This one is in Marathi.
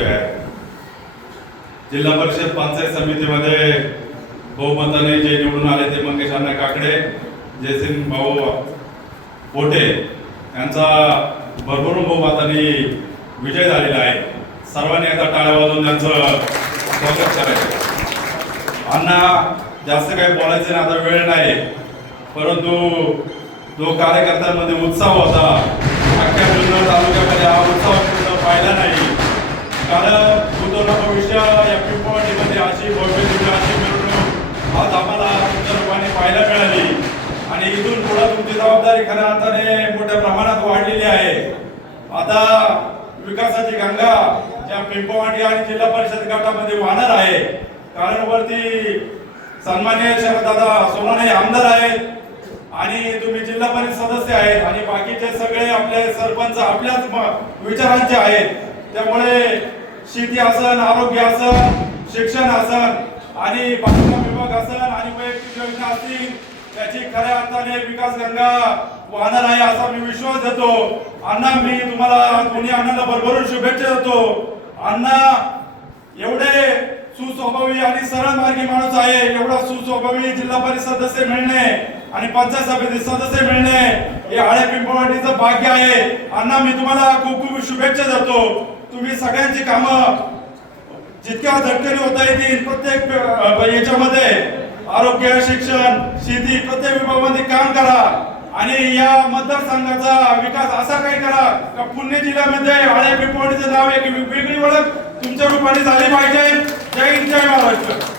विजय आहे। जिल्हा परिषद पंचायत समितीमध्ये बहुमताने जे निवडून आले ते मंगेश अण्णा काकडे, जयसिंग भाऊ पोटे यांचा भरभरून बहुमताने विजय झालेला आहे। सर्वांनी आता टाळ्या वाजवून त्यांचं स्वागत करायचं। अण्णा जास्त काही बोलायचं नाही, आता वेळ नाही, परंतु जो कार्यकर्त्यांमध्ये उत्साह होता अख्ख्या जुन्नर तालुक्यामध्ये हा उत्साह पाहिला नाही। कारण भूतोला भविष्य या पिंपळवाडीमध्ये अशी भव्य दिव्य अशी मिरवणूक आज आम्हाला तुमच्या रूपाने पाहायला मिळाली आणि इथून पुढे तुमची जबाबदारी खऱ्या अर्थाने मोठ्या प्रमाणात वाढलेली आहे। आता विकासाची गंगा या पिंपळवाडी आणि जिल्हा परिषद गटामध्ये वाहणार आहे। कारण वरती सन्माननीय शरददादा सोनाने आमदार आहेत आणि तुम्ही जिल्हा परिषद सदस्य आहेत आणि बाकीचे सगळे आपले सरपंच आपल्याच विचारांचे आहेत। त्यामुळे शेती असन, आरोग्य असन, शिक्षण असन आणि बांधकाम विभाग असन आणि वैयक्तिक योजना असतील त्याची खऱ्या अर्थाने विकास गंगा वाहणार आहे असा मी विश्वास देतो। अण्णा मी तुम्हाला दोन्ही अण्णांना भरभरून शुभेच्छा देतो। अण्णा एवढे सुस्वभावी आणि सरळ मार्गी माणूस आहे, एवढा सुस्वभावी जिल्हा परिषद सदस्य मिळणे आणि पंचायत समिती सदस्य मिळणे हे आळे पिंपळवाडीचं भाग्य आहे। अण्णा मी तुम्हाला खूप खूप शुभेच्छा देतो। तुम्ही सगळ्यांची कामं जितक्या झटकेने होता येतील प्रत्येक याच्यामध्ये आरोग्य, शिक्षण, शेती प्रत्येक विभागामध्ये काम करा आणि या मतदारसंघाचा विकास असा काही करा का पुणे जिल्ह्यामध्ये आळे पिंपळवाडीचं नाव एक वेगळी ओळख तुमच्या रूपाने झाली पाहिजे। जय हिंद, जय महाराष्ट्र।